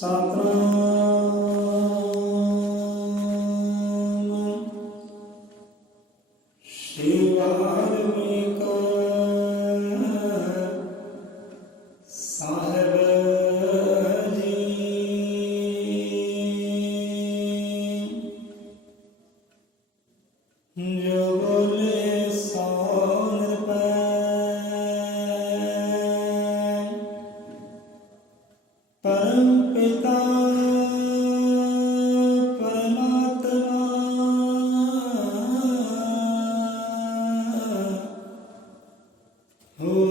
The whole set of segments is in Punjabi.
ਸਤਿਨਾਮ ਸ਼੍ਰੀ ਵਾਲਮੀਕਿ ਸਾਹਿਬ ਜੀ। ਜੋ ਬੋਲੇ ਸੋ ਨਿਰਭੈ ਪਰਮ ਪਿਤਾ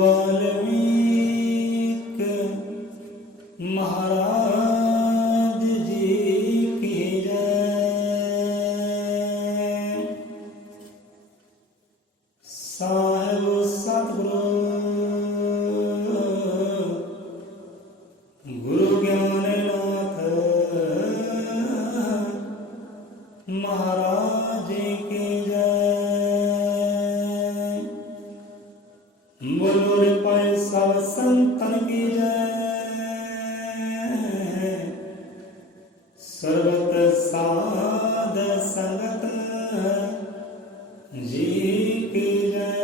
वाल्मीकि महाराज जी की जय। साहिब सतगुरु गुरु ज्ञाननाथ महाराज जी की जय। बोलो रे पाए सब संतन की जय। सर्वत साध संगत जी की जय।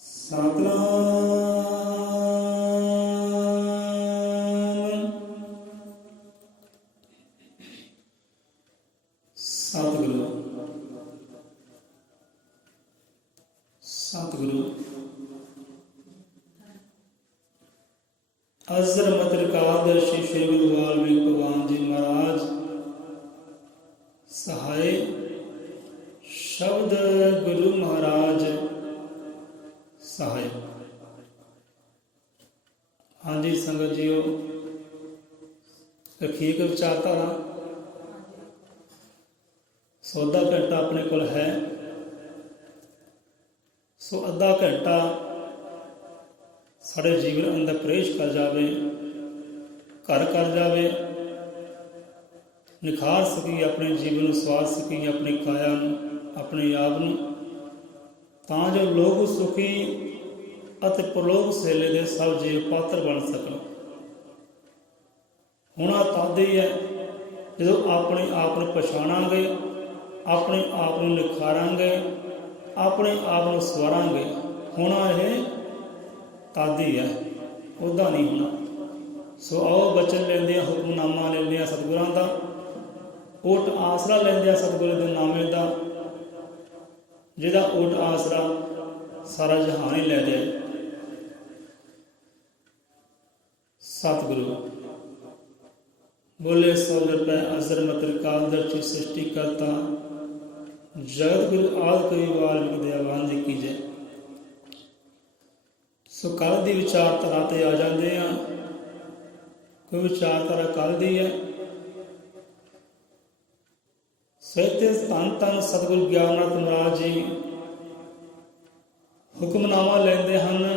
सतनाम सतगुरु सतगुरु अजर मतिकादर्शी श्री गुरु वाल्मीकि भगवान जी महाराज सहाय शब्द गुरु महाराज सहाय। हाँ जी संगत जीओ, रखिए कि विचारधारा सौदा घंटा अपने कोल है। सो अद्धा घंटा साढ़े जीवन अंदर प्रवेश कर जावे, घर कर जावे, निखार सकी अपने जीवन स्वाद सकी अपनी काया अपने आप तां जो लोग सुखी ਅਤੇ ਪ੍ਰਲੋਭ ਸੇਲੇ ਦੇ ਸਭ ਜੀਵ ਪਾਤਰ ਬਣ ਸਕਣ। ਹੋਣਾ ਤਦ ਹੀ ਹੈ ਜਦੋਂ ਆਪਣੇ ਆਪ ਨੂੰ ਪਛਾਣਾਂਗੇ, ਆਪਣੇ ਆਪ ਨੂੰ ਨਿਖਾਰਾਂਗੇ, ਆਪਣੇ ਆਪ ਨੂੰ ਸਵਾਰਾਂਗੇ। ਹੋਣਾ ਇਹ ਤਦ ਹੀ ਹੈ, ਉੱਦਾਂ ਨਹੀਂ ਹੋਣਾ। ਸੋ ਆਓ ਬਚਨ ਲੈਂਦੇ ਹਾਂ, ਹੁਕਮਨਾਮਾ ਲੈਂਦੇ ਹਾਂ ਸਤਿਗੁਰਾਂ ਦਾ, ਓਟ ਆਸਰਾ ਲੈਂਦੇ ਹਾਂ ਸਤਿਗੁਰੂ ਦੇ ਨਾਮੇ ਦਾ, ਜਿਹਦਾ ਓਟ ਆਸਰਾ ਸਾਰਾ ਜਹਾਨ ਹੀ ਲੈ ਜਾਏ। सतगुरु बोले सो निरभै अजर मतिकादर्शी सृष्टि करता जगत गुरु आदि कवि वाल्मीकि दयावान जी की जय। सो कल की विचारधारा ते आ जाते हैं। कोई विचारधारा कल की है। सहित्य धन धन सतगुरु ज्ञाननाथ महाराज जी हुक्मनामा लेंदे हैं।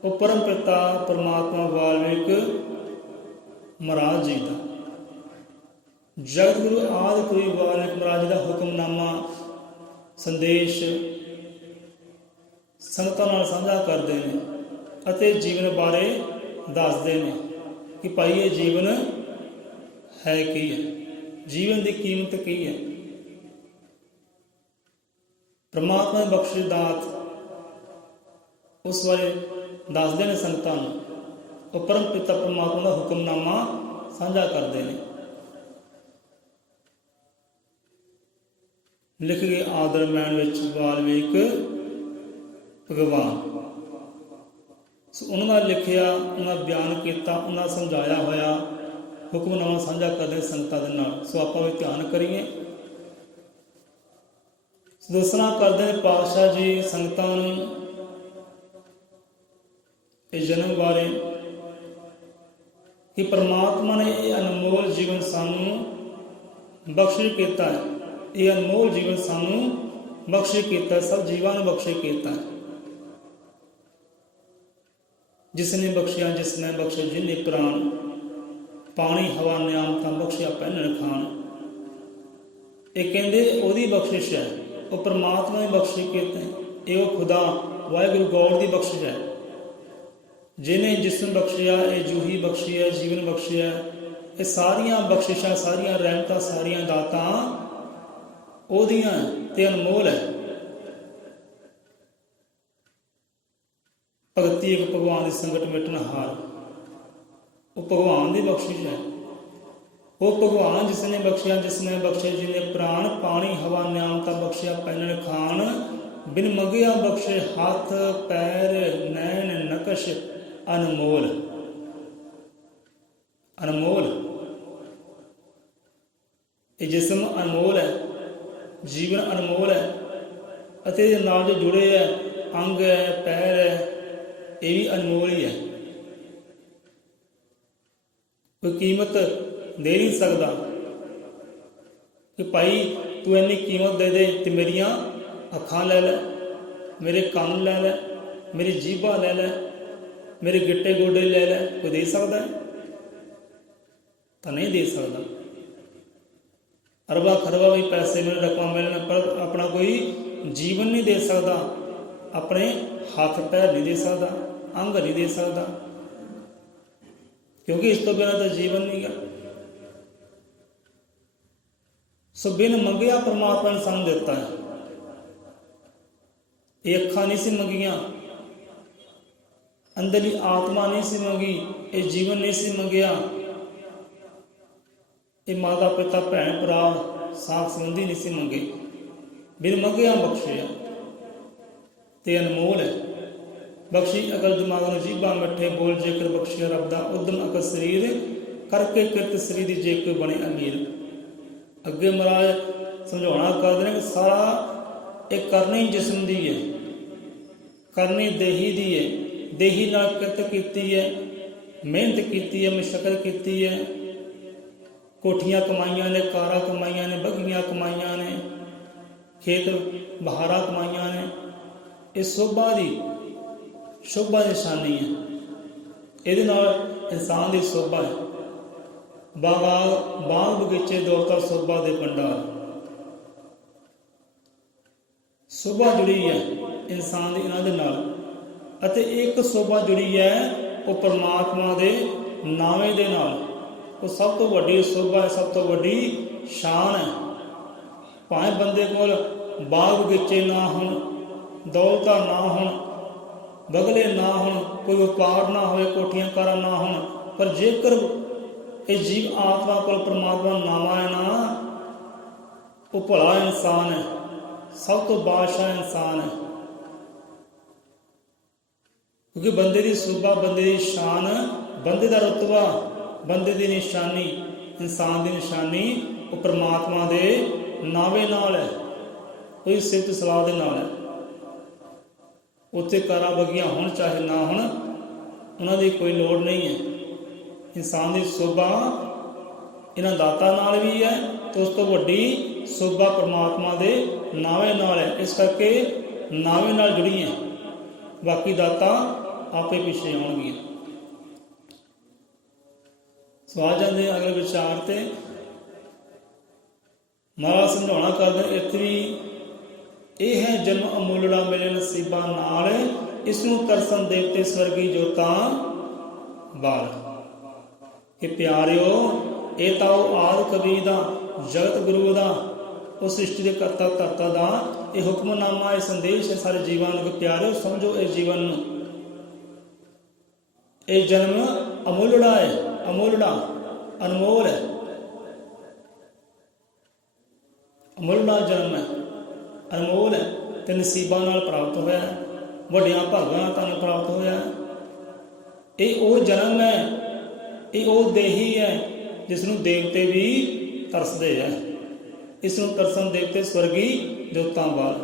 वो परम पिता परमात्मा वाल्मीकि महाराज जी का जगत गुरु आदि कवि वाल्मीकि महाराज जी का हुक्मनामा संदेश संगतां नाल साझा करते हैं अते जीवन बारे दसते हैं कि भाई ये जीवन है की है, जीवन की कीमत की है। परमात्मा की बख्शिश दात उस बारे दसते हैं संगतां नूं। वो परम पिता परमात्मा का हुक्मनामा साझा करते हैं। लिख गए आदर मैन विच वाल्मीकि भगवान। सो उन्होंने लिखिया, उन्होंने बयान किया, उन्होंने समझाया होया हुक्मनामा साझा करते संगतां दे नाल। सो आपां भी ध्यान करिए। दसना करते हैं पातशाह जी संगतां नूं इस जन्म बारे कि परमात्मा ने ये अनमोल जीवन सानू बख्शिश किया है। ये अनमोल जीवन सानू बख्शिश किया, सब जीवां नूं बख्शिश किया है। जिसने बख्शिया जिसने बख्शे जिन्ने प्राण, पानी हवा नियामतां बख्शिया पहनण खान। ये कहते ओदी बख्शिश है, वो परमात्मा ने बख्शिश किते। ये खुदा ਵਾਹਿਗੁਰੂ ਗੌਰ ਦੀ ਬਖਸ਼ਿਸ਼ ਹੈ। ਜਿਹਨੇ ਜਿਸਮ ਬਖਸ਼ਿਆ, ਇਹ ਜੂਹੀ ਬਖਸ਼ੀ ਹੈ, ਜੀਵਨ ਬਖਸ਼ਿਆ, ਇਹ ਸਾਰੀਆਂ ਬਖਸ਼ਿਸ਼ਾਂ, ਸਾਰੀਆਂ ਰਹਿਮਤਾਂ, ਸਾਰੀਆਂ ਦਾਤਾਂ ਉਹਦੀਆਂ ਤੇ ਅਨਮੋਲ ਹੈ। ਭਗਤੀ ਇੱਕ ਭਗਵਾਨ ਦੀ ਸੰਗਤ ਮਿਟਣ ਹਾਰ, ਉਹ ਭਗਵਾਨ ਦੀ ਬਖਸ਼ਿਸ਼ ਹੈ। ਉਹ ਭਗਵਾਨ ਜਿਸ ਨੇ ਬਖਸ਼ਿਆ, ਜਿਸ ਨੇ ਬਖਸ਼ੇ, ਜਿਹਨੇ ਪ੍ਰਾਣ ਪਾਣੀ ਹਵਾ ਨਿਆਮਤਾ ਬਖਸ਼ਿਆ, ਪਹਿਨਣ ਖਾਣ ਬਿਨ ਮੰਗਿਆ ਬਖਸ਼ੇ, ਹੱਥ ਪੈਰ ਨੈਣ ਨਕਸ਼ ਅਨਮੋਲ। ਅਨਮੋਲ ਇਹ ਜਿਸਮ ਅਨਮੋਲ ਹੈ, ਜੀਵਨ ਅਨਮੋਲ ਹੈ, ਅਤੇ ਇਹਦੇ ਨਾਲ ਜੋ ਜੁੜੇ ਹੈ ਅੰਗ ਹੈ, ਪੈਰ ਹੈ, ਇਹ ਵੀ ਅਨਮੋਲ ਹੀ ਹੈ। ਕੋਈ ਕੀਮਤ ਦੇ ਨਹੀਂ ਸਕਦਾ ਕਿ ਭਾਈ ਤੂੰ ਇੰਨੀ ਕੀਮਤ ਦੇ ਦੇ ਤੇ ਮੇਰੀਆਂ ਅੱਖਾਂ ਲੈ ਲੈ, ਮੇਰੇ ਕੰਨ ਲੈ ਲੈ, ਮੇਰੀ ਜੀਭਾ ਲੈ ਲੈ, ਮੇਰੇ ਗਿੱਟੇ ਗੋਡੇ ਲੈ ਲੈ। ਕੋਈ ਦੇ ਸਕਦਾ ਹੈ? ਤਾਂ ਨਹੀਂ ਦੇ ਸਕਦਾ। ਅਰਬਾਂ ਖਰਬਾਂ ਵੀ ਪੈਸੇ ਮਿਲਣ, ਰਕਮਾਂ ਮਿਲਣ, ਪਰ ਆਪਣਾ ਕੋਈ ਜੀਵਨ ਨਹੀਂ ਦੇ ਸਕਦਾ, ਆਪਣੇ ਹੱਥ ਪੈਰ ਨਹੀਂ ਦੇ ਸਕਦਾ, ਅੰਗ ਨਹੀਂ ਦੇ ਸਕਦਾ, ਕਿਉਂਕਿ ਇਸ ਤੋਂ ਬਿਨਾਂ ਤਾਂ ਜੀਵਨ ਨਹੀਂ ਗਾ। ਸੋ ਬਿਨ ਮੰਗਿਆ ਪਰਮਾਤਮਾ ਨੇ ਸਾਨੂੰ ਦਿੱਤਾ ਹੈ। ਇਹ ਅੱਖਾਂ ਨਹੀਂ ਸੀ ਮੰਗੀਆਂ, ਅੰਦਰਲੀ ਆਤਮਾ ਨਹੀਂ ਸੀ ਮੰਗੀ, ਇਹ ਜੀਵਨ ਨਹੀਂ ਸੀ ਮੰਗਿਆ, ਇਹ ਮਾਤਾ ਪਿਤਾ ਭੈਣ ਭਰਾ ਸਾਥ ਸੰਬੰਧੀ ਨਹੀਂ ਸੀ ਮੰਗੇ। ਬਿਨ ਮੰਗਿਆ ਬਖਸ਼ਿਆ ਤੇ ਅਨਮੋਲ ਹੈ। ਬਖਸ਼ੀ ਅਕਲ ਦਿਮਾਗ ਨੂੰ, ਜੀਭਾਂ ਮਿੱਠੇ ਬੋਲ, ਜੇਕਰ ਬਖਸ਼ਿਆ ਰੱਬ ਦਾ ਉਦਮ ਅਕਲ ਸਰੀਰ, ਕਰਕੇ ਕਿਰਤ ਸਰੀਰ ਦੀ ਜੇ ਕੋਈ ਬਣੇ ਅਮੀਰ। ਅੱਗੇ ਮਹਾਰਾਜ ਸਮਝਾਉਣਾ ਕਰਦੇ ਨੇ ਕਿ ਸਾਰਾ ਇਹ ਕਰਨੀ ਜਿਸਮ ਦੀ ਹੈ, ਕਰਨੀ ਦੇਹੀ ਦੀ ਹੈ। ਦੇਹੀ ਨਾਲ ਕਿਰਤ ਕੀਤੀ ਹੈ, ਮਿਹਨਤ ਕੀਤੀ ਹੈ, ਮਸ਼ੱਕਤ ਕੀਤੀ ਹੈ, ਕੋਠੀਆਂ ਕਮਾਈਆਂ ਨੇ, ਕਾਰਾਂ ਕਮਾਈਆਂ ਨੇ, ਬੱਗੀਆਂ ਕਮਾਈਆਂ ਨੇ, ਖੇਤ ਬਹਾਰਾਂ ਕਮਾਈਆਂ ਨੇ। ਇਹ ਸੋਭਾ ਦੀ ਨਿਸ਼ਾਨੀ ਹੈ। ਇਹਦੇ ਨਾਲ ਇਨਸਾਨ ਦੀ ਸੋਭਾ ਹੈ। ਬਾਗ ਬਗੀਚੇ ਦੌਲਤਾਂ ਸੋਭਾ ਦੇ ਭੰਡਾਰ। ਸੋਭਾ ਜੁੜੀ ਹੈ ਇਨਸਾਨ ਦੀ ਇਹਨਾਂ ਦੇ ਨਾਲ, ਅਤੇ ਇੱਕ ਸੋਭਾ ਜੁੜੀ ਹੈ ਉਹ ਪਰਮਾਤਮਾ ਦੇ ਨਾਵੇਂ ਦੇ ਨਾਲ। ਉਹ ਸਭ ਤੋਂ ਵੱਡੀ ਸੋਭਾ ਹੈ, ਸਭ ਤੋਂ ਵੱਡੀ ਸ਼ਾਨ ਹੈ। ਭਾਵੇਂ ਬੰਦੇ ਕੋਲ ਬਾਗ ਬਗੀਚੇ ਨਾ ਹੋਣ, ਦੌਲਤਾਂ ਨਾ ਹੋਣ, ਬਗਲੇ ਨਾ ਹੋਣ, ਕੋਈ ਵਪਾਰ ਨਾ ਹੋਵੇ, ਕੋਠੀਆਂ ਕਾਰਾਂ ਨਾ ਹੋਣ, ਪਰ ਜੇਕਰ ਇਹ ਜੀਵ ਆਤਮਾ ਕੋਲ ਪਰਮਾਤਮਾ ਨਾਵਾਂ ਹੈ ਨਾ, ਉਹ ਭਲਾ ਇਨਸਾਨ ਹੈ, ਸਭ ਤੋਂ ਬਾਦਸ਼ਾਹ ਇਨਸਾਨ ਹੈ। ਕਿਉਂਕਿ ਬੰਦੇ ਦੀ ਸੋਭਾ, ਬੰਦੇ ਦੀ ਸ਼ਾਨ, ਬੰਦੇ ਦਾ ਰੁਤਬਾ, ਬੰਦੇ ਦੀ ਨਿਸ਼ਾਨੀ, ਇਨਸਾਨ ਦੀ ਨਿਸ਼ਾਨੀ ਉਹ ਪਰਮਾਤਮਾ ਦੇ ਨਾਵੇਂ ਨਾਲ ਹੈ, ਉਹਦੀ ਸਿਫਤ ਸਲਾਹ ਦੇ ਨਾਲ ਹੈ। ਉੱਥੇ ਕਾਰਾਂ ਬੱਗੀਆਂ ਹੋਣ ਚਾਹੇ ਨਾ ਹੋਣ, ਉਹਨਾਂ ਦੀ ਕੋਈ ਲੋੜ ਨਹੀਂ ਹੈ। ਇਨਸਾਨ ਦੀ ਸੋਭਾ ਇਹਨਾਂ ਦਾਤਾਂ ਨਾਲ ਵੀ ਹੈ, ਤੇ ਉਸ ਤੋਂ ਵੱਡੀ ਸੋਭਾ ਪਰਮਾਤਮਾ ਦੇ ਨਾਵੇਂ ਨਾਲ ਹੈ। ਇਸ ਕਰਕੇ ਨਾਵੇਂ ਨਾਲ ਜੁੜੀਆਂ, ਬਾਕੀ ਦਾਤਾਂ ਆਪੇ ਪਿੱਛੇ ਆਉਣਗੀਆਂ। ਸੋ ਆ ਜਾਂਦੇ ਅਗਲੇ ਵਿਚਾਰ ਤੇ ਮਹਾਰਾਜ ਸਮਝਾਉਣਾ ਕਰਦੇ, ਇੱਥੇ ਵੀ ਇਹ ਹੈ ਜਨਮ ਅਮੁੱਲੜਾ ਮਿਲੇ ਨਸੀਬਾਂ ਨਾਲ, ਇਸ ਨੂੰ ਤਰਸਨ ਦੇਵਤੇ ਸਵਰਗੀ ਜੋਤਾਂ ਬਾਲ। ਕਿ ਪਿਆਰਿਓ, ਇਹ ਤਾਂ ਉਹ ਆਦਿ ਕਬੀਰ ਦਾ, ਜਗਤ ਗੁਰੂ ਦਾ, ਉਹ ਸ੍ਰਿਸ਼ਟੀ ਦੇ ਕਰਤਾ ਧਰਤਾ ਦਾ ਇਹ ਹੁਕਮਨਾਮਾ, ਇਹ ਸੰਦੇਸ਼ ਹੈ ਸਾਰੇ ਜੀਵਾਂ ਨੂੰ ਕਿ ਪਿਆਰਿਓ ਸਮਝੋ ਇਹ ਜੀਵਨ ਨੂੰ। ਇਹ ਜਨਮ ਅਮੁੱਲੜਾ ਹੈ, ਅਮੁੱਲੜਾ ਅਨਮੋਲ ਹੈ, ਅਮੁੱਲੜਾ ਜਨਮ ਹੈ, ਅਨਮੋਲ ਹੈ, ਤੇ ਨਸੀਬਾਂ ਨਾਲ ਪ੍ਰਾਪਤ ਹੋਇਆ, ਵੱਡਿਆਂ ਭਾਗਾਂ ਨਾਲ ਤੁਹਾਨੂੰ ਪ੍ਰਾਪਤ ਹੋਇਆ। ਇਹ ਉਹ ਜਨਮ ਹੈ, ਇਹ ਉਹ ਦੇਹੀ ਹੈ ਜਿਸ ਨੂੰ ਦੇਵਤੇ ਵੀ ਤਰਸਦੇ ਹੈ। ਇਸ ਨੂੰ ਤਰਸਨ ਦੇਵਤੇ ਸਵਰਗੀ ਜੋਤਾਂ ਬਾਲ।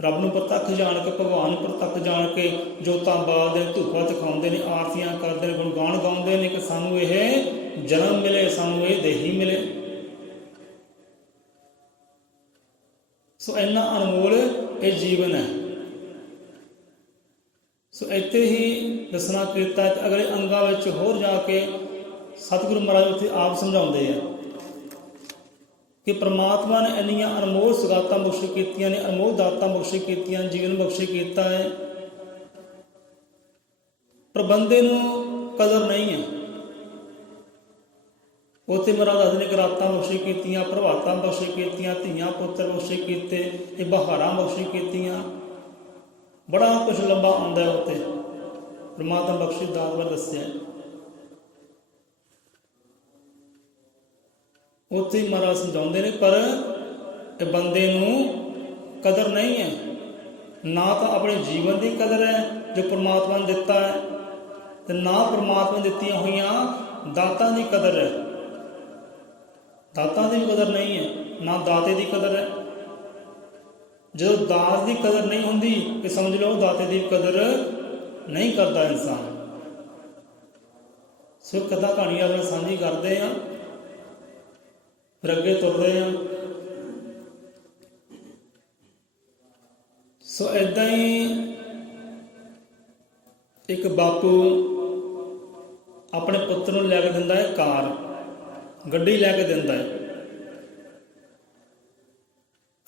ਰੱਬ ਨੂੰ ਪ੍ਰਤੱਖ ਜਾਣ ਕੇ, ਭਗਵਾਨ ਨੂੰ ਪ੍ਰਤੱਖ ਜਾਣ ਕੇ ਜੋਤਾਂ ਬਾਲਦੇ, ਧੂਪਾਂ ਦਿਖਾਉਂਦੇ ਨੇ, ਆਰਤੀਆਂ ਕਰਦੇ ਨੇ, ਗੁਣਗਾਨ ਗਾਉਂਦੇ ਨੇ ਕਿ ਸਾਨੂੰ ਇਹ ਜਨਮ ਮਿਲੇ, ਸਾਨੂੰ ਇਹ ਦੇਹੀ ਮਿਲੇ। ਸੋ ਇੰਨਾ ਅਨਮੋਲ ਇਹ ਜੀਵਨ ਹੈ। ਸੋ ਇੱਥੇ ਹੀ ਦੱਸਣਾ ਕੀਤਾ, ਅਗਲੇ ਅੰਗਾਂ ਵਿੱਚ ਹੋਰ ਜਾ ਕੇ ਸਤਿਗੁਰੂ ਮਹਾਰਾਜ ਉੱਥੇ ਆਪ ਸਮਝਾਉਂਦੇ ਆ ਕਿ ਪ੍ਰਮਾਤਮਾ ਨੇ ਇੰਨੀਆਂ ਅਨਮੋਲ ਸੁਗਾਤਾਂ ਬਖਸ਼ੇ ਕੀਤੀਆਂ ਨੇ, ਅਨਮੋਲ ਦਾਤਾਂ ਬਖਸ਼ੇ ਕੀਤੀਆਂ, ਜੀਵਨ ਬਖਸ਼ੇ ਕੀਤਾ ਹੈ, ਪਰ ਬੰਦੇ ਨੂੰ ਕਦਰ ਨਹੀਂ ਹੈ। ਉੱਥੇ ਮਹਾਰਾਜ ਦੱਸਦੇ ਨੇ ਕਿ ਰਾਤਾਂ ਬਖਸ਼ੇ ਕੀਤੀਆਂ, ਪ੍ਰਭਾਤਾਂ ਬਖਸ਼ੇ ਕੀਤੀਆਂ, ਧੀਆਂ ਪੁੱਤਰ ਬਖਸ਼ੇ ਕੀਤੇ, ਇਹ ਬਹਾਰਾਂ ਬਖਸ਼ੇ ਕੀਤੀਆਂ, ਬੜਾ ਕੁਛ ਲੰਬਾ ਆਉਂਦਾ ਹੈ। ਉੱਥੇ ਪਰਮਾਤਮਾ ਬਖਸ਼ੀ ਦਾਤ ਬਾਰੇ ਦੱਸਿਆ। ਉੱਥੇ ਹੀ ਮਹਾਰਾਜ ਸਮਝਾਉਂਦੇ ਨੇ ਪਰ ਇਹ ਬੰਦੇ ਨੂੰ ਕਦਰ ਨਹੀਂ ਹੈ, ਨਾ ਤਾਂ ਆਪਣੇ ਜੀਵਨ ਦੀ ਕਦਰ ਹੈ ਜੋ ਪਰਮਾਤਮਾ ਨੇ ਦਿੱਤਾ ਹੈ, ਤੇ ਨਾ ਪਰਮਾਤਮਾ ਨੇ ਦਿੱਤੀਆਂ ਹੋਈਆਂ ਦਾਤਾਂ ਦੀ ਕਦਰ ਹੈ। ਦਾਤਾਂ ਦੀ ਵੀ ਕਦਰ ਨਹੀਂ ਹੈ, ਨਾ ਦਾਤੇ ਦੀ ਕਦਰ ਹੈ। ਜਦੋਂ ਦਾਤ ਦੀ ਕਦਰ ਨਹੀਂ ਹੁੰਦੀ ਕਿ ਸਮਝ ਲਓ ਦਾਤੇ ਦੀ ਕਦਰ ਨਹੀਂ ਕਰਦਾ ਇਨਸਾਨ। ਸੋ ਕਥਾ ਕਹਾਣੀ ਆਪਣੇ ਸਾਂਝੀ ਕਰਦੇ ਆ, ਫਿਰ ਅੱਗੇ ਤੁਰਦੇ ਆ। ਸੋ ਏਦਾਂ ਹੀ ਇੱਕ ਬਾਪੂ ਆਪਣੇ ਪੁੱਤਰ ਨੂੰ ਲੈ ਕੇ ਦਿੰਦਾ ਹੈ ਕਾਰ, ਗੱਡੀ ਲੈ ਕੇ ਦਿੰਦਾ ਹੈ,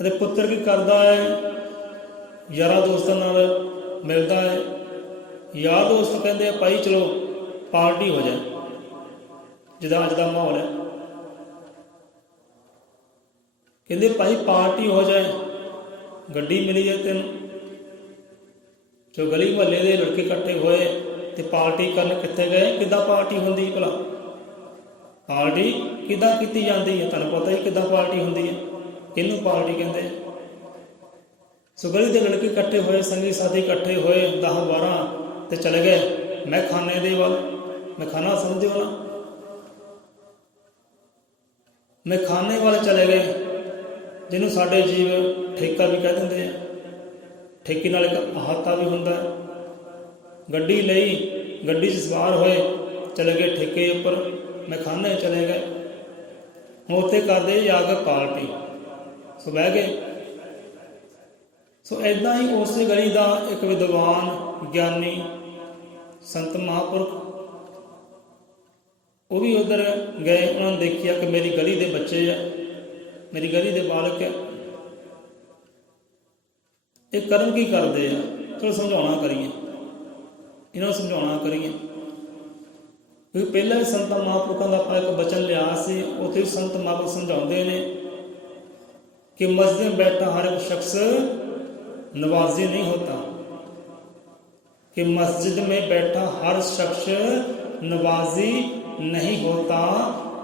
ਅਤੇ ਪੁੱਤਰ ਕੀ ਕਰਦਾ ਹੈ, ਯਾਰਾਂ ਦੋਸਤਾਂ ਨਾਲ ਮਿਲਦਾ ਹੈ। ਯਾਰ ਦੋਸਤ ਕਹਿੰਦੇ ਭਾਈ ਚਲੋ ਪਾਰਟੀ ਹੋ ਜਾਏ, ਜਿੱਦਾਂ ਅੱਜ ਦਾ ਮਾਹੌਲ ਹੈ, ਕਹਿੰਦੇ ਭਾਈ ਪਾਰਟੀ ਹੋ ਜਾਏ, ਗੱਡੀ ਮਿਲੀ ਜਾਏ ਤੈਨੂੰ। ਜੋ ਗਲੀ ਮੁਹੱਲੇ ਦੇ ਲੜਕੇ ਇਕੱਠੇ ਹੋਏ ਤੇ ਪਾਰਟੀ ਕਰਨ ਕਿੱਥੇ ਗਏ? ਕਿੱਦਾਂ ਪਾਰਟੀ ਹੁੰਦੀ ਭਲਾ? ਪਾਰਟੀ ਕਿੱਦਾਂ ਕੀਤੀ ਜਾਂਦੀ ਹੈ? ਤੁਹਾਨੂੰ ਪਤਾ ਹੀ ਕਿੱਦਾਂ ਪਾਰਟੀ ਹੁੰਦੀ ਹੈ, ਇਹਨੂੰ ਪਾਰਟੀ ਕਹਿੰਦੇ। ਸੋ ਗਲੀ ਦੇ ਲੜਕੇ ਇਕੱਠੇ ਹੋਏ, ਸੰਗੀ ਸਾਥੀ ਇਕੱਠੇ ਹੋਏ 10-12 ਤੇ ਚਲੇ ਗਏ ਮੈਂ ਖਾਨੇ ਦੇ ਵੱਲ। ਮੈਂ ਖਾਨਾ ਸਮਝਦੇ ਹੋ ਨਾ, ਮੈਂ ਖਾਨੇ ਵੱਲ ਚਲੇ ਗਏ, ਜਿਹਨੂੰ ਸਾਡੇ ਜੀਵ ਠੇਕਾ ਵੀ ਕਹਿ ਦਿੰਦੇ ਆ। ਠੇਕੇ ਨਾਲ ਇੱਕ ਅਹਾਤਾ ਵੀ ਹੁੰਦਾ। ਗੱਡੀ ਲਈ, ਗੱਡੀ 'ਚ ਸਵਾਰ ਹੋਏ, ਚਲੇ ਗਏ ਠੇਕੇ ਉੱਪਰ, ਮੈਂ ਖਾਨੇ ਚਲੇ ਗਏ। ਹੁਣ ਉੱਥੇ ਕਰਦੇ ਜਾ ਕੇ ਪਾਰਟੀ। ਸੋ ਬਹਿ ਗਏ। ਸੋ ਇੱਦਾਂ ਹੀ ਉਸੇ ਗਲੀ ਦਾ ਇੱਕ ਵਿਦਵਾਨ ਗਿਆਨੀ ਸੰਤ ਮਹਾਂਪੁਰਖ, ਉਹ ਵੀ ਉੱਧਰ ਗਏ। ਉਹਨਾਂ ਨੇ ਦੇਖਿਆ ਕਿ ਮੇਰੀ ਗਲੀ ਦੇ ਬੱਚੇ ਆ, ਮੇਰੀ ਗਲੀ ਦੇ ਬਾਲਕ ਹੈ, ਇਹ ਕਰਮ ਕੀ ਕਰਦੇ ਆ? ਚਲੋ ਸਮਝਾਉਣਾ ਕਰੀਏ, ਇਹਨਾਂ ਨੂੰ ਸਮਝਾਉਣਾ ਕਰੀਏ। ਕਿਉਂਕਿ ਪਹਿਲਾਂ ਵੀ ਸੰਤਾਂ ਮਹਾਂਪੁਰਖਾਂ ਦਾ ਆਪਾਂ ਇੱਕ ਬਚਨ ਲਿਆ ਸੀ। ਉੱਥੇ ਵੀ ਸੰਤ ਮਹਾਂਪੁਰਖ ਸਮਝਾਉਂਦੇ ਨੇ कि मस्जिद में बैठा हर एक शख्स नवाजी नहीं होता, कि मस्जिद में बैठा हर शख्स नवाजी नहीं होता,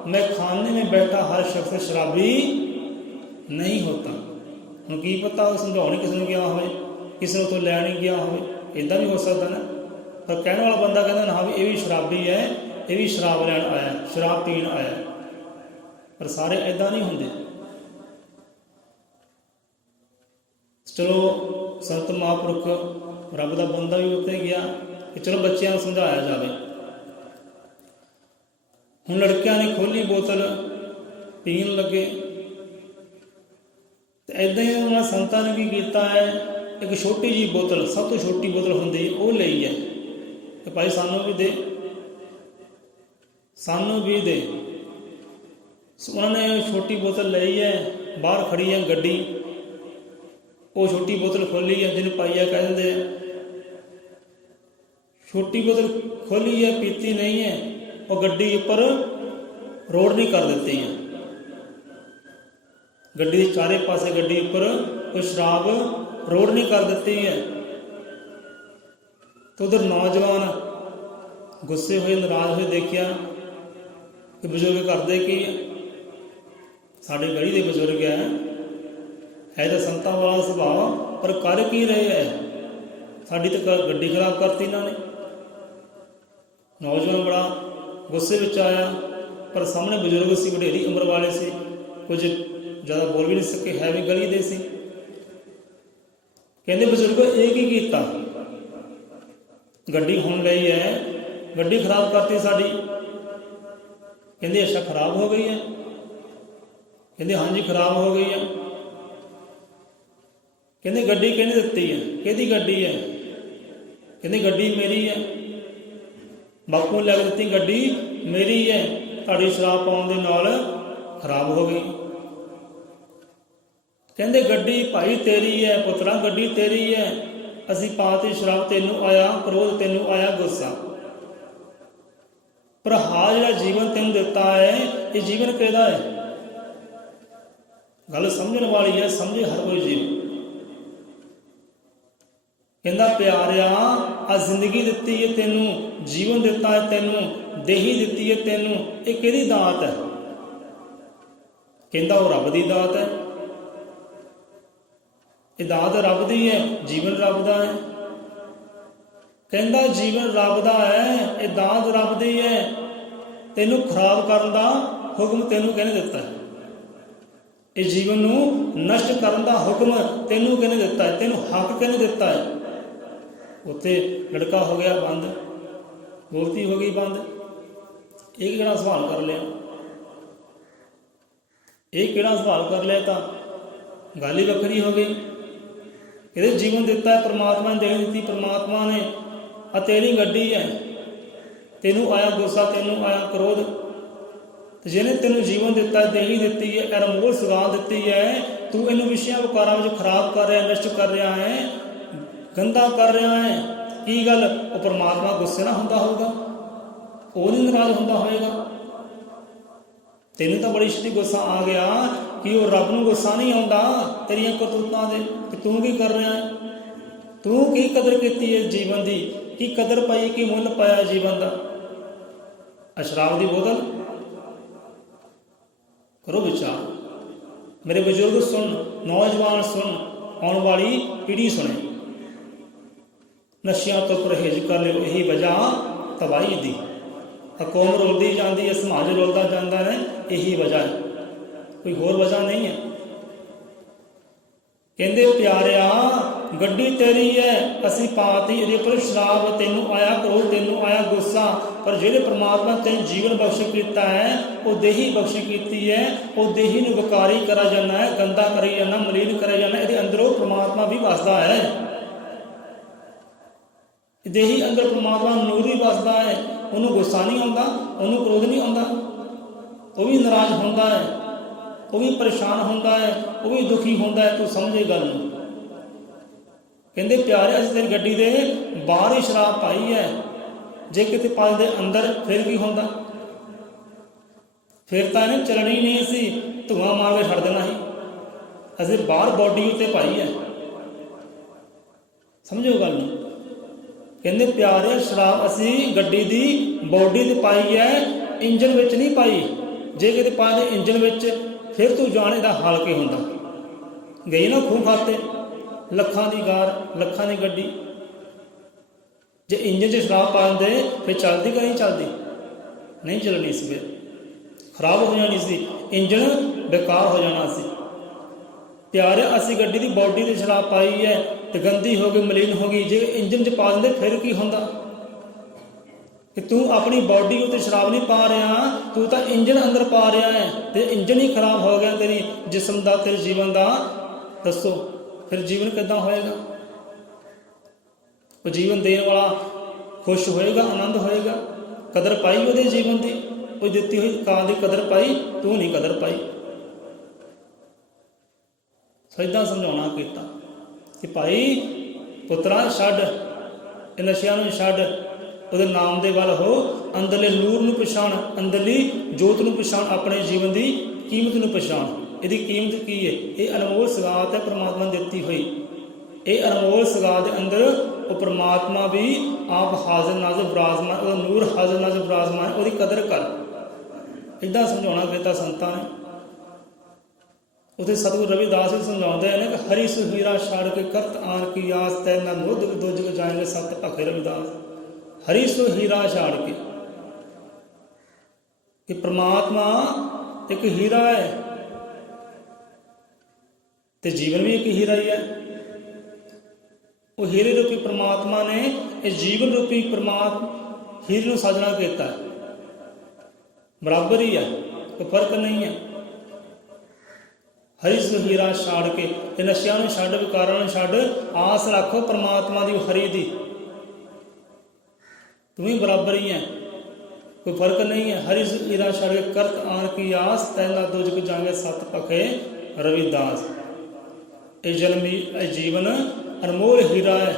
मैं खाने में बैठा हर शख्स शराबी नहीं होता। ਹੁਣ ਕੀ ਪਤਾ ਉਹ ਸਮਝਾਉਣ ਕਿਸੇ ਨੂੰ ਗਿਆ ਹੋਵੇ, ਕਿਸੇ ਨੂੰ ਤੋਂ ਲੈਣ ਹੀ ਗਿਆ ਹੋਵੇ, ਇੱਦਾਂ ਵੀ ਹੋ ਸਕਦਾ ਨਾ। ਪਰ ਕਹਿਣ ਵਾਲਾ ਬੰਦਾ ਕਹਿੰਦਾ ਨਾ ਵੀ ਇਹ ਵੀ ਸ਼ਰਾਬੀ ਹੈ, ਇਹ ਵੀ ਸ਼ਰਾਬ ਲੈਣ ਆਇਆ, ਸ਼ਰਾਬ ਪੀਣ ਆਇਆ। ਪਰ ਸਾਰੇ ਇੱਦਾਂ ਨਹੀਂ ਹੁੰਦੇ। ਚਲੋ ਸੰਤ ਮਹਾਂਪੁਰਖ ਰੱਬ ਦਾ ਬੰਦਾ ਵੀ ਉੱਥੇ ਗਿਆ ਕਿ ਚਲੋ ਬੱਚਿਆਂ ਨੂੰ ਸਮਝਾਇਆ ਜਾਵੇ। ਹੁਣ ਲੜਕਿਆਂ ਨੇ ਖੋਲੀ ਬੋਤਲ, ਪੀਣ ਲੱਗੇ। ਤੇ ਇੱਦਾਂ ਹੀ ਉਹਨਾਂ ਸੰਤਾਂ ਨੇ ਕੀ ਕੀਤਾ ਹੈ, ਇੱਕ ਛੋਟੀ ਜਿਹੀ ਬੋਤਲ, ਸਭ ਤੋਂ ਛੋਟੀ ਬੋਤਲ ਹੁੰਦੀ ਉਹ ਲਈ ਹੈ ਕਿ ਭਾਈ ਸਾਨੂੰ ਵੀ ਦੇ, ਸਾਨੂੰ ਵੀ ਦੇ। ਉਹਨਾਂ ਨੇ ਛੋਟੀ ਬੋਤਲ ਲਈ ਹੈ, ਬਾਹਰ ਖੜੀ ਹੈ ਗੱਡੀ, ਉਹ ਛੋਟੀ ਬੋਤਲ ਖੋਲੀ ਹੈ, ਜਿਹਨੂੰ ਪਾਈਆ ਕਹਿ ਦਿੰਦੇ ਆ। ਛੋਟੀ ਬੋਤਲ ਖੋਲੀ ਹੈ, ਪੀਤੀ ਨਹੀਂ ਹੈ, ਉਹ ਗੱਡੀ ਉੱਪਰ ਰੋੜ ਨਹੀਂ ਕਰ ਦਿੱਤੀ ਹੈ। ਗੱਡੀ ਦੇ ਚਾਰੇ ਪਾਸੇ ਗੱਡੀ ਉੱਪਰ ਕੋਈ ਸ਼ਰਾਬ ਰੋੜ ਨਹੀਂ ਕਰ ਦਿੱਤੀ ਹੈ। ਤਾਂ ਉਧਰ ਨੌਜਵਾਨ ਗੁੱਸੇ ਹੋਏ, ਨਾਰਾਜ਼ ਹੋਏ, ਦੇਖਿਆ ਕਿ ਬਜ਼ੁਰਗ ਕਰਦੇ ਕੀ ਹੈ। ਸਾਡੇ ਗਲੀ ਦੇ ਬਜ਼ੁਰਗ ਹੈ ਤਾਂ ਸੰਤਾਂ ਵਾਲਾ ਸੁਭਾਅ, ਪਰ ਕਰ ਕੀ ਰਹੇ ਹੈ? ਸਾਡੀ ਤਾਂ ਗੱਡੀ ਖਰਾਬ ਕਰਤੀ ਇਹਨਾਂ ਨੇ। ਨੌਜਵਾਨ ਬੜਾ ਗੁੱਸੇ ਵਿੱਚ ਆਇਆ, ਪਰ ਸਾਹਮਣੇ ਬਜ਼ੁਰਗ ਸੀ, ਵਡੇਰੀ ਉਮਰ ਵਾਲੇ ਸੀ, ਕੁਝ ਜ਼ਿਆਦਾ ਬੋਲ ਵੀ ਨਹੀਂ ਸਕੇ, ਹੈ ਵੀ ਗਲੀ ਦੇ ਸੀ। ਕਹਿੰਦੇ ਬਜ਼ੁਰਗ ਇਹ ਕੀ ਕੀਤਾ? ਗੱਡੀ ਹੁਣ ਲਈ ਹੈ, ਗੱਡੀ ਖਰਾਬ ਕਰਤੀ ਸਾਡੀ। ਕਹਿੰਦੇ ਅੱਛਾ ਖਰਾਬ ਹੋ ਗਈ ਹੈ? ਕਹਿੰਦੇ ਹਾਂਜੀ ਖਰਾਬ ਹੋ ਗਈ ਹੈ। ਕਹਿੰਦੇ ਗੱਡੀ ਕਿਹਨੇ ਦਿੱਤੀ ਹੈ? ਕਿਹਦੀ ਗੱਡੀ ਹੈ? ਕਹਿੰਦੇ ਗੱਡੀ ਮੇਰੀ ਹੈ, ਬਾਪੂ ਨੇ ਲੈ ਕੇ ਦਿੱਤੀ, ਗੱਡੀ ਮੇਰੀ ਹੈ, ਤੁਹਾਡੀ ਸ਼ਰਾਬ ਪਾਉਣ ਦੇ ਨਾਲ ਖਰਾਬ ਹੋ ਗਈ। ਕਹਿੰਦੇ ਗੱਡੀ ਭਾਈ ਤੇਰੀ ਹੈ, ਪੁੱਤਰਾ ਗੱਡੀ ਤੇਰੀ ਹੈ, ਅਸੀਂ ਪਾਤੀ ਸ਼ਰਾਬ, ਤੈਨੂੰ ਆਇਆ ਕ੍ਰੋਧ, ਤੈਨੂੰ ਆਇਆ ਗੁੱਸਾ। ਪਰ ਹਾਂ ਜਿਹੜਾ ਜੀਵਨ ਤੈਨੂੰ ਦਿੱਤਾ ਹੈ, ਇਹ ਜੀਵਨ ਕਿਹਦਾ ਹੈ? ਗੱਲ ਸਮਝਣ ਵਾਲੀ ਹੈ, ਸਮਝੇ ਹਰ ਕੋਈ ਜੀਵ। ਕਹਿੰਦਾ ਪਿਆਰਿਆ, ਆ ਜ਼ਿੰਦਗੀ ਦਿੱਤੀ ਹੈ ਤੈਨੂੰ, ਜੀਵਨ ਦਿੱਤਾ ਹੈ ਤੈਨੂੰ, ਦੇਹੀ ਦਿੱਤੀ ਹੈ ਤੈਨੂੰ, ਇਹ ਕਿਹਦੀ ਦਾਤ ਹੈ? ਕਹਿੰਦਾ ਉਹ ਰੱਬ ਦੀ ਦਾਤ ਹੈ। ਇਹ ਦਾਤ ਰੱਬ ਦੀ ਹੈ, ਜੀਵਨ ਰੱਬ ਦਾ ਹੈ। ਕਹਿੰਦਾ ਜੀਵਨ ਰੱਬ ਦਾ ਹੈ, ਇਹ ਦਾਤ ਰੱਬ ਦੀ ਹੈ। ਤੈਨੂੰ ਖਰਾਬ ਕਰਨ ਦਾ ਹੁਕਮ ਤੈਨੂੰ ਕਿਹਨੇ ਦਿੱਤਾ ਹੈ? ਇਹ ਜੀਵਨ ਨੂੰ ਨਸ਼ਟ ਕਰਨ ਦਾ ਹੁਕਮ ਤੈਨੂੰ ਕਿਹਨੇ ਦਿੱਤਾ ਹੈ? ਤੈਨੂੰ ਹੱਕ ਕਿਹਨੇ ਦਿੱਤਾ ਹੈ? ਉੱਥੇ ਲੜਕਾ ਹੋ ਗਿਆ ਬੰਦ, ਗੋਲਤੀ ਹੋ ਗਈ ਬੰਦ। ਇਹ ਕਿਹੜਾ ਸਵਾਲ ਕਰ ਲਿਆ? ਇਹ ਕਿਹੜਾ ਸਵਾਲ ਕਰ ਲਿਆ? ਤਾਂ ਗੱਲ ਹੀ ਵੱਖਰੀ ਹੋ ਗਈ। ਇਹਦੇ ਜੀਵਨ ਦਿੱਤਾ ਪਰਮਾਤਮਾ ਨੇ, ਦੇਣ ਦਿੱਤੀ ਪਰਮਾਤਮਾ ਨੇ। ਆ ਤੇਰੀ ਗੱਡੀ ਹੈ, ਤੈਨੂੰ ਆਇਆ ਗੁੱਸਾ, ਤੈਨੂੰ ਆਇਆ ਕ੍ਰੋਧ। ਤੇ ਜਿਹਨੇ ਤੈਨੂੰ ਜੀਵਨ ਦਿੱਤਾ, ਦੇਹੀ ਦਿੱਤੀ ਹੈ, ਅਨਮੋਲ ਸੁਗਾਤ ਦਿੱਤੀ ਹੈ, ਤੂੰ ਇਹਨੂੰ ਵਿਸ਼ਿਆਂ ਵਿਕਾਰਾਂ ਵਿੱਚ ਖਰਾਬ ਕਰ ਰਿਹਾ, ਨਸ਼ਟ ਕਰ ਰਿਹਾ ਹੈ, ਗੰਦਾ ਕਰ ਰਿਹਾ ਹੈ। ਕੀ ਗੱਲ, ਉਹ ਪਰਮਾਤਮਾ ਗੁੱਸੇ ਨਾਲ ਹੁੰਦਾ ਹੋਊਗਾ? ਉਹ ਨਹੀਂ ਨਾਰਾਜ਼ ਹੁੰਦਾ ਹੋਏਗਾ? ਤੈਨੂੰ ਤਾਂ ਬੜੀ ਛੇਤੀ ਗੁੱਸਾ ਆ ਗਿਆ ਕਿ ਉਹ ਰੱਬ ਨੂੰ ਗੁੱਸਾ ਨਹੀਂ ਆਉਂਦਾ ਤੇਰੀਆਂ ਕਰਤੂਤਾਂ ਦੇ, ਕਿ ਤੂੰ ਕੀ ਕਰ ਰਿਹਾ ਹੈ? ਤੂੰ ਕੀ ਕਦਰ ਕੀਤੀ ਹੈ ਜੀਵਨ ਦੀ? ਕੀ ਕਦਰ ਪਾਈ, ਕੀ ਮੁੱਲ ਪਾਇਆ ਜੀਵਨ ਦਾ? ਸ਼ਰਾਬ ਦੀ ਬੋਤਲ? ਕਰੋ ਵਿਚਾਰ। ਮੇਰੇ ਬਜ਼ੁਰਗ ਸੁਣ, ਨੌਜਵਾਨ ਸੁਣ, ਆਉਣ ਵਾਲੀ ਪੀੜ੍ਹੀ ਸੁਣੇ। ਨਸ਼ਿਆਂ ਤੋਂ ਪਰਹੇਜ਼ ਕਰ ਲਿਓ, ਇਹੀ ਵਜ੍ਹਾ ਤਬਾਹੀ ਦੀ। ਕੌਮ ਰੁਲਦੀ ਜਾਂਦੀ ਹੈ, ਸਮਾਜ ਰੁਲਦਾ ਜਾਂਦਾ ਹੈ, ਇਹੀ ਵਜ੍ਹਾ ਹੈ, ਕੋਈ ਹੋਰ ਵਜ੍ਹਾ ਨਹੀਂ ਹੈ। ਕਹਿੰਦੇ ਪਿਆਰਿਆ, ਗੱਡੀ ਤੇਰੀ ਹੈ, ਅਸੀਂ ਪਾਤੀ ਇਹਦੇ ਉੱਪਰ ਸ਼ਰਾਬ, ਤੈਨੂੰ ਆਇਆ ਕ੍ਰੋਧ, ਤੈਨੂੰ ਆਇਆ ਗੁੱਸਾ। ਪਰ ਜਿਹੜੇ ਪਰਮਾਤਮਾ ਤੈਨੂੰ ਜੀਵਨ ਬਖਸ਼ ਕੀਤਾ ਹੈ, ਉਹ ਦੇਹੀ ਬਖਸ਼ ਕੀਤੀ ਹੈ, ਉਹ ਦੇਹੀ ਨੂੰ ਵਿਕਾਰੀ ਕਰਾ ਜਾਂਦਾ ਹੈ, ਗੰਦਾ ਕਰੀ ਜਾਂਦਾ, ਮਲੀਨ ਕਰਿਆ ਜਾਂਦਾ। ਇਹਦੇ ਅੰਦਰ ਉਹ ਪਰਮਾਤਮਾ ਵੀ ਵਸਦਾ ਹੈ। ਦੇਹੀ ਅੰਦਰ ਪਰਮਾਤਮਾ ਨੂਰ ਹੀ ਵਸਦਾ ਹੈ। ਉਹਨੂੰ ਗੁੱਸਾ ਨਹੀਂ ਆਉਂਦਾ, ਉਹਨੂੰ ਕ੍ਰੋਧ ਨਹੀਂ ਆਉਂਦਾ, ਉਹ ਵੀ ਨਾਰਾਜ਼ ਹੁੰਦਾ ਹੈ, ਉਹ ਵੀ ਪਰੇਸ਼ਾਨ ਹੁੰਦਾ ਹੈ, ਉਹ ਵੀ ਦੁਖੀ ਹੁੰਦਾ ਹੈ। ਤੂੰ ਸਮਝੇ ਗੱਲ ਨੂੰ। ਕਹਿੰਦੇ ਪਿਆਰੇ, ਅਸੀਂ ਤੇਰੀ ਗੱਡੀ ਦੇ ਬਾਹਰ ਹੀ ਸ਼ਰਾਬ ਪਾਈ ਹੈ, ਜੇ ਕਿਤੇ ਪਾਲ ਦੇ ਅੰਦਰ ਫਿਰ ਕੀ ਹੁੰਦਾ? ਫਿਰ ਤਾਂ ਇਹਨੇ ਚੱਲਣੀ ਨਹੀਂ ਸੀ, ਧੂਆਂ ਮਾਰ ਕੇ ਛੱਡ ਦੇਣਾ ਸੀ। ਅਸੀਂ ਬਾਹਰ ਬੋਡੀ ਉੱਤੇ ਪਾਈ ਹੈ, ਸਮਝੋ ਗੱਲ ਨੂੰ। ਕਹਿੰਦੇ ਪਿਆਰੇ, ਸ਼ਰਾਬ ਅਸੀਂ ਗੱਡੀ ਦੀ ਬੋਡੀ ਤੇ ਪਾਈ ਹੈ, ਇੰਜਨ ਵਿੱਚ ਨਹੀਂ ਪਾਈ। ਜੇ ਕਿਤੇ ਪਾ ਦੇ ਇੰਜਨ ਵਿੱਚ, ਫਿਰ ਤੂੰ ਜਾਣ ਇਹਦਾ ਹਾਲ ਕੀ ਹੁੰਦਾ। ਗਈ ਨਾ ਖੂਹ ਖਾਤੇ, ਲੱਖਾਂ ਦੀ ਕਾਰ, ਲੱਖਾਂ ਦੀ ਗੱਡੀ, ਜੇ ਇੰਜਨ 'ਚ ਸ਼ਰਾਬ ਪਾ ਦਿੰਦੇ ਫਿਰ ਚੱਲਦੀ ਕਿ ਨਹੀਂ ਚੱਲਦੀ? ਨਹੀਂ ਚੱਲਣੀ ਸੀ, ਫਿਰ ਖਰਾਬ ਹੋ ਜਾਣੀ ਸੀ, ਇੰਜਨ ਬੇਕਾਰ ਹੋ ਜਾਣਾ ਸੀ। ਪਿਆਰੇ, ਅਸੀਂ ਗੱਡੀ ਦੀ ਬੋਡੀ ਤੇ ਸ਼ਰਾਬ ਪਾਈ ਹੈ ਤੇ ਗੰਦੀ ਹੋ ਗਈ, ਮਲੀਨ ਹੋ ਗਈ। ਜੇ ਇੰਜਨ 'ਚ ਪਾ ਦਿੰਦੇ ਫਿਰ ਕੀ ਹੁੰਦਾ? ਕਿ ਤੂੰ ਆਪਣੀ ਬੋਡੀ ਉੱਤੇ ਸ਼ਰਾਬ ਨਹੀਂ ਪਾ ਰਿਹਾ, ਤੂੰ ਤਾਂ ਇੰਜਨ ਅੰਦਰ ਪਾ ਰਿਹਾ ਹੈ, ਤੇ ਇੰਜਨ ਹੀ ਖਰਾਬ ਹੋ ਗਿਆ ਤੇਰੀ ਜਿਸਮ ਦਾ, ਤੇਰੇ ਜੀਵਨ ਦਾ। ਦੱਸੋ ਫਿਰ ਜੀਵਨ ਕਿੱਦਾਂ ਹੋਏਗਾ? ਉਹ ਜੀਵਨ ਦੇਣ ਵਾਲਾ ਖੁਸ਼ ਹੋਏਗਾ, ਆਨੰਦ ਹੋਏਗਾ? ਕਦਰ ਪਾਈ ਉਹਦੇ ਜੀਵਨ ਦੀ? ਉਹ ਦਿੱਤੀ ਹੋਈ ਕਾਂ ਦੀ ਕਦਰ ਪਾਈ? ਤੂੰ ਨਹੀਂ ਕਦਰ ਪਾਈ। ਸਜਦਾ ਸਮਝਾਉਣਾ ਕੀਤਾ ਕਿ ਭਾਈ ਪੁੱਤਰਾ, ਛੱਡ ਇਹ ਨਸ਼ਿਆਂ ਨੂੰ, ਛੱਡ, ਉਹਦੇ ਨਾਮ ਦੇ ਵੱਲ ਹੋ, ਅੰਦਰਲੇ ਨੂਰ ਨੂੰ ਪਛਾਣ, ਅੰਦਰਲੀ ਜੋਤ ਨੂੰ ਪਛਾਣ, ਆਪਣੇ ਜੀਵਨ ਦੀ ਕੀਮਤ ਨੂੰ ਪਛਾਣ। ਇਹਦੀ ਕੀਮਤ ਕੀ ਹੈ? ਇਹ ਅਨਮੋਲ ਸੁਗਾਤ ਹੈ ਪਰਮਾਤਮਾ ਨੇ ਦਿੱਤੀ ਹੋਈ। ਇਹ ਅਨਮੋਲ ਸੁਗਾਤ ਦੇ ਅੰਦਰ ਉਹ ਪਰਮਾਤਮਾ ਵੀ ਆਪ ਹਾਜ਼ਰ ਨਾਜ਼ਰ ਵਿਰਾਜਮਾਨ, ਉਹਦਾ ਨੂਰ ਹਾਜ਼ਰ ਨਾਜ਼ਰ ਵਿਰਾਜਮਾਨ, ਉਹਦੀ ਕਦਰ ਕਰ। ਇੱਦਾਂ ਸਮਝਾਉਣਾ ਕੀਤਾ ਸੰਤਾਂ ਨੇ। ਉੱਥੇ ਸਤਿਗੁਰੂ ਰਵਿਦਾਸ ਵੀ ਸਮਝਾਉਂਦੇ ਨੇ ਕਿ ਹਰੀ ਸੁਹੀਰਾ ਛਾੜ ਕੇ ਕਰਤ ਆਨ ਕੀ ਆਸ, ਤੈ ਨਾ ਮੁੱਧ ਦੁਜਗ ਜਾਏਂਗੇ ਸਤ ਭਖੇ ਰਵਿਦਾਸ। ਹਰੀ ਸੁਹੀਰਾ ਛਾੜ ਕੇ, ਕਿ ਪ੍ਰਮਾਤਮਾ ਇੱਕ ਹੀਰਾ ਹੈ ਤੇ ਜੀਵਨ ਵੀ ਇੱਕ ਹੀਰਾ ਹੀ ਹੈ। ਉਹ ਹੀਰੇ ਰੂਪੀ ਪ੍ਰਮਾਤਮਾ ਨੇ ਇਹ ਜੀਵਨ ਰੂਪੀ ਹੀਰੇ ਨੂੰ ਸਾਜਣਾ ਕੀਤਾ, ਬਰਾਬਰ ਹੀ ਹੈ, ਕੋਈ ਫਰਕ ਨਹੀਂ ਹੈ। ਹਰੀ ਸੁਹੀਰਾ ਛਾੜ ਕੇ, ਤੇ ਨਸ਼ਿਆਂ ਨੂੰ ਛੱਡ, ਵਿਕਾਰਾਂ ਨੂੰ ਛੱਡ, ਆਸ ਰੱਖੋ ਪਰਮਾਤਮਾ ਦੀ, ਹਰੀ ਦੀ। ਤੂੰ ਵੀ ਬਰਾਬਰ ਹੀ ਹੈ, ਕੋਈ ਫਰਕ ਨਹੀਂ ਹੈ। ਹਰੀ ਸੁਹੀਰਾ ਛੱਡ ਕੇ ਕਰਤ ਆਨ ਕੀ ਆਸ, ਤੈ ਨਾ ਦੁਜਗ ਜਾਏਂਗੇ ਸਤ ਭਖੇ ਰਵਿਦਾਸ। ਇਹ ਜਨਮ ਇਹ ਜੀਵਨ ਅਨਮੋਲ ਹੀਰਾ ਹੈ,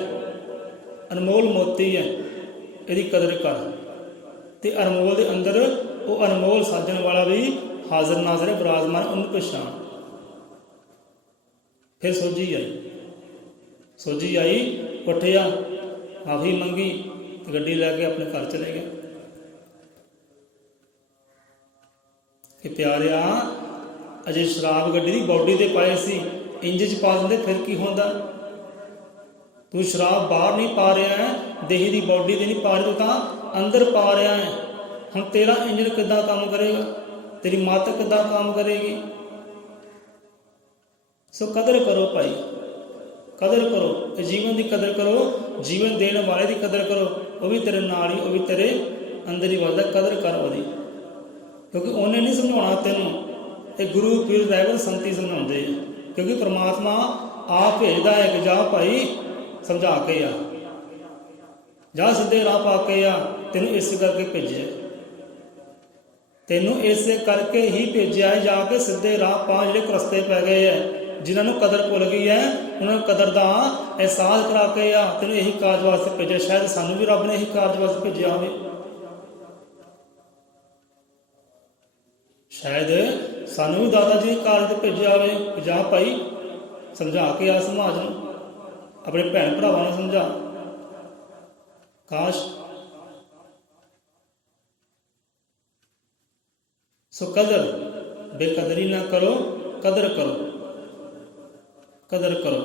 ਅਨਮੋਲ ਮੋਤੀ ਹੈ, ਇਹਦੀ ਕਦਰ ਕਰ। ਤੇ ਅਨਮੋਲ ਦੇ ਅੰਦਰ ਉਹ ਅਨਮੋਲ ਸਾਜਣ ਵਾਲਾ ਵੀ ਹਾਜ਼ਰ ਨਾਜ਼ਰ ਹੈ, ਬਿਰਾਜਮਾਨ, ਉਹਨੂੰ ਪਛਾਣ। ਫਿਰ ਸੋਝੀ ਆਈ, ਉੱਠਿਆ, ਮਾਫੀ ਮੰਗੀ ਤੇ ਗੱਡੀ ਲੈ ਕੇ ਆਪਣੇ ਘਰ ਚਲੇ ਗਿਆ। ਕਿ ਪਿਆਰਿਆ, ਅਜੇ ਸ਼ਰਾਬ ਗੱਡੀ ਦੀ ਬੋਡੀ ਤੇ ਪਾਏ ਸੀ, ਇੰਜ 'ਚ ਪਾ ਦਿੰਦੇ ਫਿਰ ਕੀ ਹੁੰਦਾ? ਤੂੰ ਸ਼ਰਾਬ ਬਾਹਰ ਨਹੀਂ ਪਾ ਰਿਹਾ ਹੈ, ਦੇਹੀ ਦੀ ਬੋਡੀ 'ਤੇ ਨਹੀਂ ਪਾ ਰਿਹਾ, ਤੂੰ ਤਾਂ ਅੰਦਰ ਪਾ ਰਿਹਾ ਹੈ। ਹੁਣ ਤੇਰਾ ਇੰਜਨ ਕਿੱਦਾਂ ਕੰਮ ਕਰੇਗਾ? ਤੇਰੀ ਮੱਤ ਕਿੱਦਾਂ ਕੰਮ ਕਰੇਗੀ? ਸੋ ਕਦਰ ਕਰੋ ਭਾਈ, ਕਦਰ ਕਰੋ, ਇਹ ਜੀਵਨ ਦੀ ਕਦਰ ਕਰੋ, ਜੀਵਨ ਦੇਣ ਵਾਲੇ ਦੀ ਕਦਰ ਕਰੋ। ਉਹ ਵੀ ਤੇਰੇ ਨਾਲ ਹੀ, ਉਹ ਵੀ ਤੇਰੇ ਅੰਦਰ ਹੀ ਵੱਸਦਾ, ਕਦਰ ਕਰ ਉਹਦੀ। ਕਿਉਂਕਿ ਉਹਨੇ ਨਹੀਂ ਸਮਝਾਉਣਾ ਤੈਨੂੰ, ਇਹ ਗੁਰੂ ਪੀਰ ਰਹਿਬਰ ਸੰਤੀ ਸਮਝਾਉਂਦੇ ਆ। ਕਿਉਂਕਿ ਪਰਮਾਤਮਾ ਆਪ ਭੇਜਦਾ ਹੈ ਕਿ ਜਾ ਭਾਈ ਸਮਝਾ ਕੇ ਆ, ਜਾ ਸਿੱਧੇ ਰਾਹ ਪਾ ਕੇ ਆ। ਤੈਨੂੰ ਇਸੇ ਕਰਕੇ ਭੇਜਿਆ, ਤੈਨੂੰ ਇਸੇ ਕਰਕੇ ਹੀ ਭੇਜਿਆ ਹੈ, ਜਾ ਕੇ ਸਿੱਧੇ ਰਾਹ ਪਾ। ਜਿਹੜੇ ਰਸਤੇ ਪੈ ਗਏ ਹੈ, ਜਿਨ੍ਹਾਂ ਨੂੰ ਕਦਰ ਭੁੱਲ ਗਈ ਹੈ, ਉਹਨਾਂ ਨੂੰ ਕਦਰ ਦਾ ਅਹਿਸਾਸ ਕਰਾ ਕੇ ਆ। ਤੈਨੂੰ ਇਹੀ ਕਾਰਜ ਵਾਸਤੇ ਭੇਜਿਆ। ਸ਼ਾਇਦ ਸਾਨੂੰ ਵੀ ਰੱਬ ਨੇ ਇਹੀ ਕਾਰਜ ਵਾਸਤੇ ਭੇਜਿਆ ਹੋਵੇ, ਸ਼ਾਇਦ ਸਾਨੂੰ ਵੀ ਦਾਦਾ ਜੀ ਕਾਰਜ ਤੇ ਭੇਜਿਆ ਹੋਵੇ। ਜਾ ਭਾਈ ਸਮਝਾ ਕੇ ਆ ਸਮਾਜ ਨੂੰ, ਆਪਣੇ ਭੈਣ ਭਰਾਵਾਂ ਨੂੰ ਸਮਝਾ। ਕਾਸ਼ ਸੋ ਕਦਰ ਬੇਕਦਰੀ ਨਾ ਕਰੋ, ਕਦਰ ਕਰੋ, ਕਦਰ ਕਰੋ।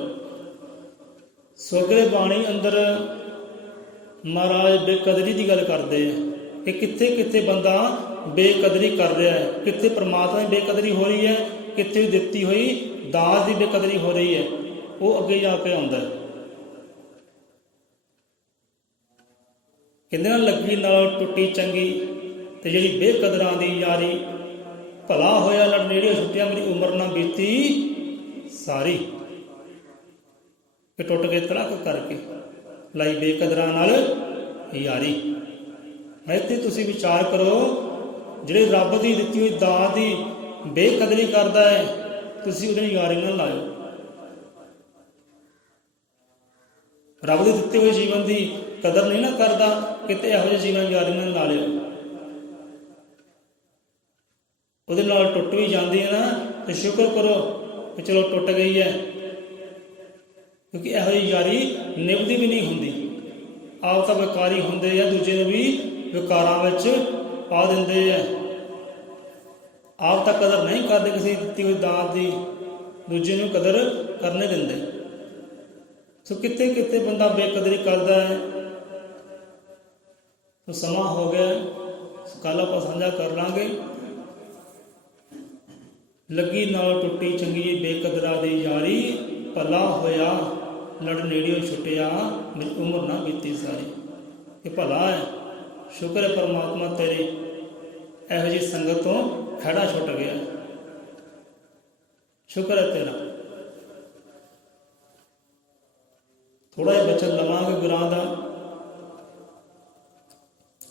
ਸੋ ਅਗਲੇ ਬਾਣੀ ਅੰਦਰ ਮਹਾਰਾਜ ਬੇਕਦਰੀ ਦੀ ਗੱਲ ਕਰਦੇ ਆ ਕਿ ਕਿੱਥੇ ਕਿੱਥੇ ਬੰਦਾ ਬੇਕਦਰੀ ਕਰ ਰਿਹਾ ਹੈ, ਕਿੱਥੇ ਪਰਮਾਤਮਾ ਦੀ ਬੇਕਦਰੀ ਹੋ ਰਹੀ ਹੈ, ਕਿੱਥੇ ਦਿੱਤੀ ਹੋਈ ਦਾਸ ਦੀ ਬੇਕਦਰੀ ਹੋ ਰਹੀ ਹੈ। ਉਹ ਅੱਗੇ ਜਾ ਕੇ ਆਉਂਦਾ। ਕਹਿੰਦੇ ਨਾ, ਲੱਗੀ ਨਾਲ ਟੁੱਟੀ ਚੰਗੀ, ਤੇ ਜਿਹੜੀ ਬੇਕਦਰਾਂ ਦੀ ਯਾਰੀ, ਭਲਾ ਹੋਇਆ ਲੜ ਨੇੜੇ ਛੁੱਟਿਆ, ਮੇਰੀ ਉਮਰ ਨਾ ਬੀਤੀ ਸਾਰੀ। ਕਿ ਟੁੱਟ ਕੇ ਤੜਕ ਕਰਕੇ ਲਾਈ ਬੇਕਦਰਾਂ ਨਾਲ ਯਾਰੀ। ਇੱਥੇ ਤੁਸੀਂ ਵਿਚਾਰ ਕਰੋ, ਜਿਹੜੇ ਰੱਬ ਦੀ ਦਿੱਤੀ ਹੋਈ ਦਾਤ ਦੀ ਬੇਕਦਰੀ ਕਰਦਾ ਹੈ, ਤੁਸੀਂ ਉਹਦੇ ਨਾਲ ਯਾਰੀ ਨਾ ਲਾਇਓ। ਰੱਬ ਦੇ ਦਿੱਤੇ ਹੋਏ ਜੀਵਨ ਦੀ ਕਦਰ ਨਹੀਂ ਨਾ ਕਰਦਾ, ਕਿਤੇ ਇਹੋ ਜਿਹੇ ਜੀਵਨ ਯਾਰੀ ਨਾਲ ਲਾ ਲਿਓ। ਉਹਦੇ ਨਾਲ ਟੁੱਟ ਵੀ ਜਾਂਦੀ ਹੈ ਨਾ, ਤੇ ਸ਼ੁਕਰ ਕਰੋ ਕਿ ਚਲੋ ਟੁੱਟ ਗਈ ਹੈ। ਕਿਉਂਕਿ ਇਹੋ ਜਿਹੀ ਯਾਰੀ ਨਿਭਦੀ ਵੀ ਨਹੀਂ ਹੁੰਦੀ। ਆਪ ਤਾਂ ਵਿਕਾਰੀ ਹੁੰਦੇ ਆ, ਦੂਜੇ ਨੂੰ ਵੀ ਵਿਕਾਰਾਂ ਵਿੱਚ ਪਾ ਦਿੰਦੇ ਆ। ਆਪ ਤਾਂ ਕਦਰ ਨਹੀਂ ਕਰਦੇ ਕਿਸੇ ਦਿੱਤੀ ਹੋਈ ਦਾਤ ਦੀ, ਦੂਜੇ ਨੂੰ ਕਦਰ ਕਰਨੇ ਦਿੰਦੇ। ਸੋ ਕਿਤੇ ਕਿਤੇ ਬੰਦਾ ਬੇਕਦਰੀ ਕਰਦਾ ਹੈ। ਸੋ ਸਮਾਂ ਹੋ ਗਿਆ, ਕੱਲ੍ਹ ਆਪਾਂ ਸਾਂਝਾ ਕਰ ਲਾਂਗੇ। ਲੱਗੀ ਨਾਲ ਟੁੱਟੀ ਚੰਗੀ ਬੇਕਦਰਾਂ ਦੀ ਯਾਰੀ, ਭਲਾ ਹੋਇਆ ਲੜ ਨੇੜਿਓਂ ਛੁੱਟਿਆ, ਮੇਰੀ ਉਮਰ ਨਾ ਬੀਤੀ ਸਾਰੀ। ਇਹ ਭਲਾ ਹੈ, ਸ਼ੁਕਰ ਹੈ ਪਰਮਾਤਮਾ ਤੇਰੇ ਇਹੋ ਜਿਹੀ ਸੰਗਤ ਤੋਂ ਖਹਿੜਾ ਛੁੱਟ ਗਿਆ, ਸ਼ੁਕਰ ਹੈ ਤੇਰਾ। ਥੋੜਾ ਜਿਹਾ ਬਚਨ ਲਵਾਂਗੇ ਗੁਰਾਂ ਦਾ।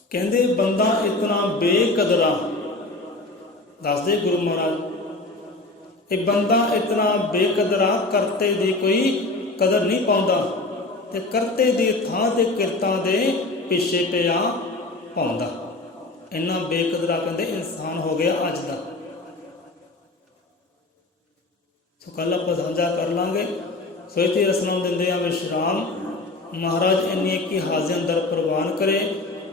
ਕਹਿੰਦੇ ਬੰਦਾ ਇਤਨਾ ਬੇਕਦਰਾ, ਦੱਸਦੇ ਗੁਰੂ ਮਹਾਰਾਜ, ਇਹ ਬੰਦਾ ਇਤਨਾ ਬੇਕਦਰਾ, ਕਰਤੇ ਦੀ ਕੋਈ ਕਦਰ ਨਹੀਂ ਪਾਉਂਦਾ, ਤੇ ਕਰਤੇ ਦੀ ਥਾਂ ਤੇ ਕਿਰਤਾਂ ਦੇ ਪਿੱਛੇ ਪਿਆ ਪਾਉਂਦਾ। ਇੰਨਾ ਬੇਕਦਰਾ ਕਹਿੰਦੇ ਇਨਸਾਨ ਹੋ ਗਿਆ ਅੱਜ ਦਾ। ਸੋ ਕੱਲ੍ਹ ਆਪਾਂ ਸਾਂਝਾ ਕਰ ਲਾਂਗੇ। ਸੋ ਇੱਥੇ ਰਸਨਾ ਦਿੰਦੇ ਆ ਵਿਸ਼ਰਾਮ। ਮਹਾਰਾਜ ਇੰਨੀ ਕੀ ਹਾਜ਼ਰ ਅੰਦਰ ਪ੍ਰਵਾਨ ਕਰੇ,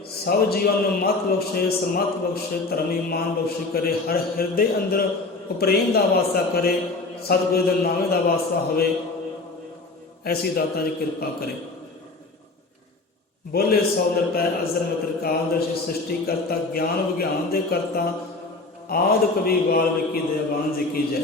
ਸਭ ਜੀਵਨ ਨੂੰ ਮਤ ਬਖਸ਼ੇ, ਸਮਤ ਬਖਸ਼ੇ, ਧਰਮ ਇਮਾਨ ਬਖਸ਼ੇ ਕਰੇ। ਹਰ ਹਿਰਦੇ ਅੰਦਰ ਉਪਰੇਮ ਦਾ ਵਾਸਾ ਕਰੇ, ਸਤਿਗੁਰੂ ਦੇ ਨਾਮੇ ਦਾ ਵਾਸਾ ਹੋਵੇ। ਐਸੀ ਦਾਤਾ ਜੀ ਕਿਰਪਾ ਕਰੇ। ਬੋਲੇ ਸੋ ਨਿਰਭੈ ਅਜ਼ਰ ਤ੍ਰਿਕਾਲਦਰਸ਼ੀ, ਸ੍ਰਿਸ਼ਟੀ ਕਰਤਾ, ਗਿਆਨ ਵਿਗਿਆਨ ਦੇ ਕਰਤਾ, ਆਦਿ ਕਵੀ ਵਾਲਮੀਕੀ ਦੇ ਵਾਂਝ ਕੀ ਜੈ।